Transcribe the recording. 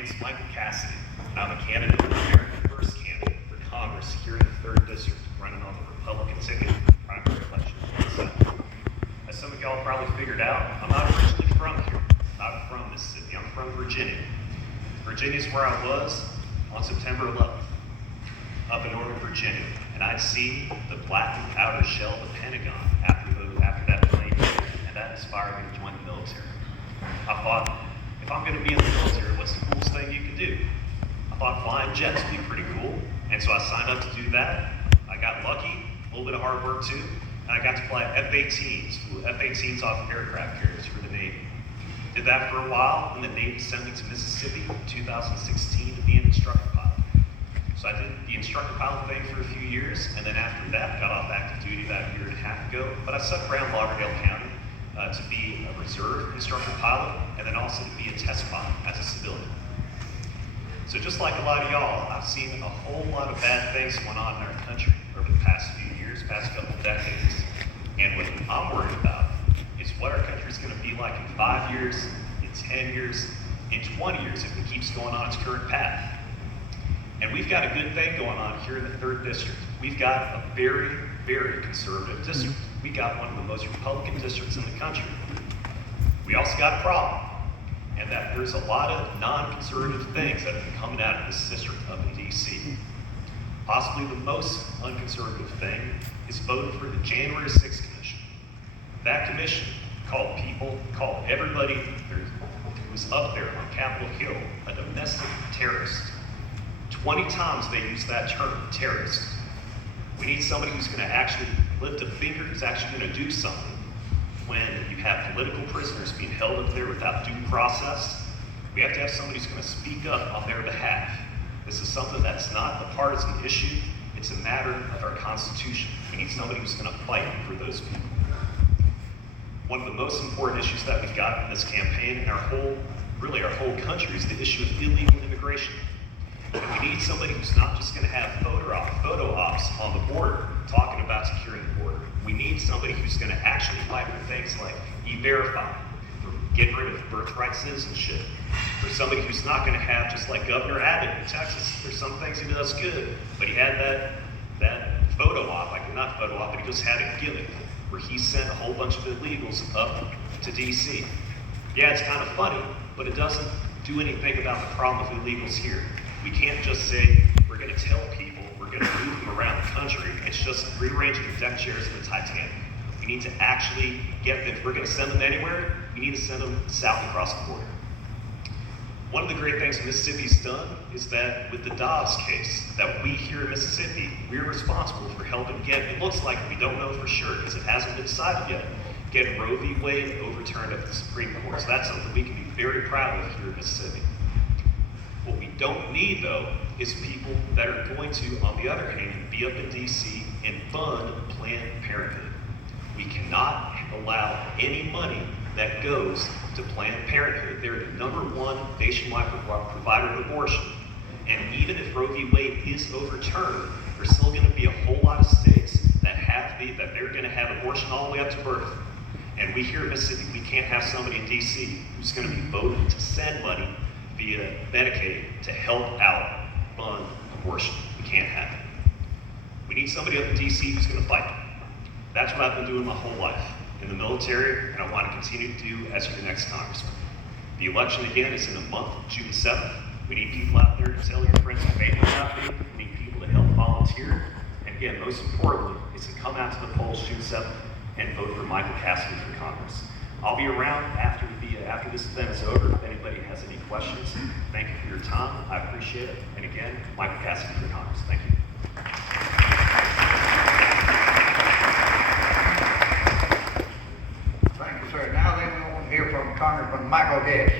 name's Michael Cassidy, and I'm a candidate for American First candidate for Congress here in the 3rd District, running on the Republican ticket in the primary election. So, as some of y'all probably figured out, I'm not originally from here. I'm not from Mississippi. I'm from Virginia. Virginia is where I was on September 11th, up in Northern Virginia, and I'd seen the blackened outer shell of the Pentagon after that plane hit, and that inspired me to join the military. I thought, if I'm going to be in the military, what's the coolest thing you can do? I thought flying jets would be pretty cool, and so I signed up to do that. I got lucky, a little bit of hard work too, and I got to fly F-18s, flew F-18s off of aircraft carriers for the Navy. Did that for a while, and the Navy sent me to Mississippi in 2016 to be an instructor pilot. So I did the instructor pilot thing for a few years, and then after that, got off active duty about a year and a half ago. But I stuck around Lauderdale County to be a reserve instructor pilot, and then also to be a test pilot as a civilian. So just like a lot of y'all, I've seen a whole lot of bad things going on in our country over the past few years, past couple of decades. And what I'm worried about is what our country's going to be like in 5 years, in 10 years, in 20 years if it keeps going on its current path. And we've got a good thing going on here in the 3rd District. We've got a very, very conservative district. We got one of the most Republican districts in the country. We also got a problem, and that there's a lot of non-conservative things that have been coming out of this district up in D.C. Possibly the most unconservative thing is voting for the January 6th Commission. That commission called everybody who was up there on Capitol Hill a domestic terrorist. 20 times they used that term, terrorist. We need somebody who's going to actually lift a finger, who's actually going to do something. When you have political prisoners being held up there without due process, we have to have somebody who's going to speak up on their behalf. This is something that's not a partisan issue. It's a matter of our Constitution. We need somebody who's going to fight for those people. One of the most important issues that we've got in this campaign and our whole country is the issue of illegal immigration. And we need somebody who's not just going to have photo ops on the border talking about securing the border. We need somebody who's going to actually fight for things like E-Verify, for getting rid of birthright citizenship, for somebody who's not going to have, just like Governor Abbott in Texas, there's some things he does good, but he had that photo op, not photo op, but he just had a gimmick where he sent a whole bunch of illegals up to D.C. Yeah, it's kind of funny, but it doesn't do anything about the problem of illegals here. We can't just say, we're going to tell people we're going to move them around the country. It's just rearranging the deck chairs of the Titanic. We need to actually get them. If we're going to send them anywhere, we need to send them south across the border. One of the great things Mississippi's done is that with the Dobbs case, that we here in Mississippi, we're responsible for helping get, it looks like we don't know for sure because it hasn't been decided yet, get Roe v. Wade overturned at the Supreme Court. So that's something we can be very proud of here in Mississippi. What we don't need, though, is people that are going to, on the other hand, be up in D.C. and fund Planned Parenthood. We cannot allow any money that goes to Planned Parenthood. They're the #1 nationwide provider of abortion. And even if Roe v. Wade is overturned, there's still going to be a whole lot of states that they're going to have abortion all the way up to birth. And we here in Mississippi, we can't have somebody in D.C. who's going to be voting to send money via Medicaid to help out fund abortion. We can't have it. We need somebody up in D.C. who's going to fight. That's what I've been doing my whole life in the military, and I want to continue to do as your next congressman. The election again is in a month, June 7th. We need people out there to tell your friends and family about me. We need people to help volunteer. And again, most importantly, is to come out to the polls June 7th and vote for Michael Cassidy for Congress. I'll be around after this event is over if anybody has any questions. Thank you for your time. I appreciate it. And again, Michael Cassidy for Congress. Thank you. Thank you, sir. Now then, we want to hear from Congressman Michael Guest.